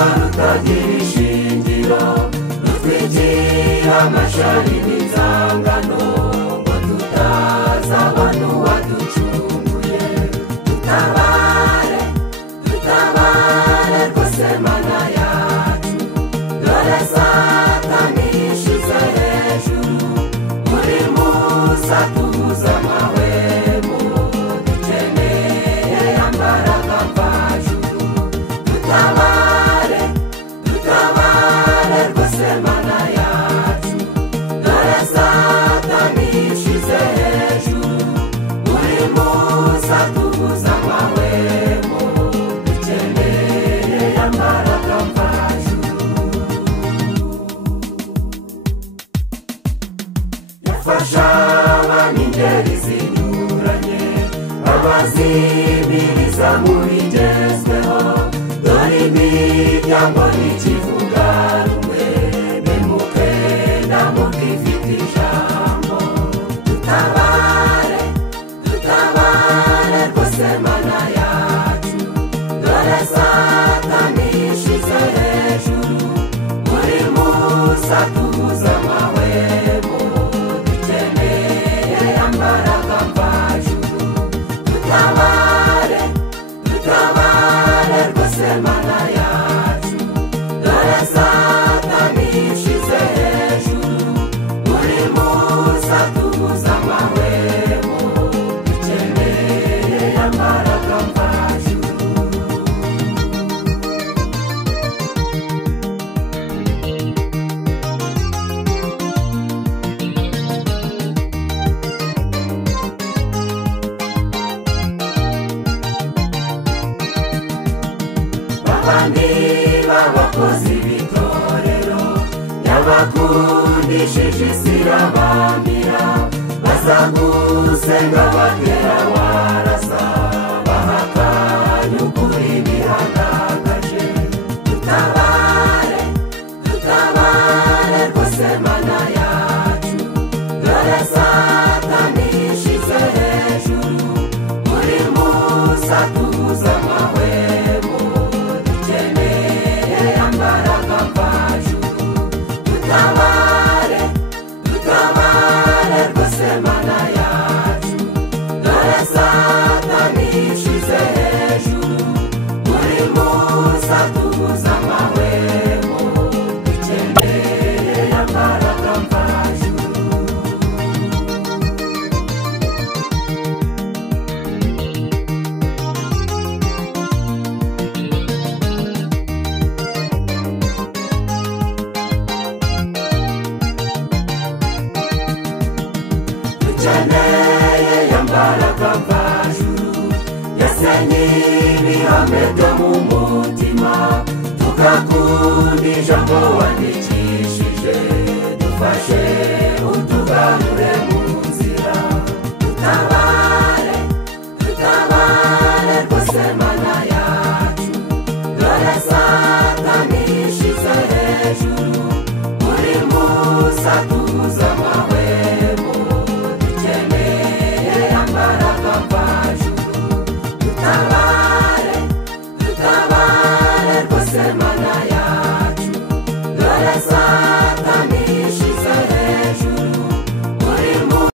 rutagira ishingiro rutwikira amashari n'inzangano ngo tutazaba n'uwaducunguye. Dutabare dutabare rwose mana yacu, dore Satani yishize hejuru, muri Musa tubuze amahwemo, dukeneye imbaraga mvajuru. Dutabare dutabare rwose mana yacu, dore Satani yishize hejuru, muri Musa tubuze amahwemo, dukeneye imbaraga mvajuru. Yafasha ab'ingeri zinyuranye babazimiriza mu bigezweho, dore imiryango ntikivuga rumwe, memuke ndamuke ifite ijambo. Dutabare dutabare rwose mana yacu, dore Satani yishize hejuru, muri Musa tubuze amahwemo, dukeneye imbaraga mvajuru. Dutabare dutabare rwose mana yacu, dore Satani yishize hejuru, muri Musa tubuze amahwemo, dukeneye imbaraga mvajuru. Babandi b'abakozi b'itorero yabakundishije isi irabamira, bazagusenga batera warasa, bahakanye ukuri bihanagaje. Dutabare dutabare rwose mana yacu, dore Satani yishize hejuru, muri Musa tubuze amahwemo, dukeneye imbaraga mvajuru. Dutabare dutabare rwose mana yacu, dore Satani yishize hejuru, muri Musa tubuze amahwemo, dukeneye imbaraga mvajuru. Dukeneye imbaraga mvajuru, yasenye ibihame byo mu mutima, tugakunda ijambo wandikishije, dufashe utugarure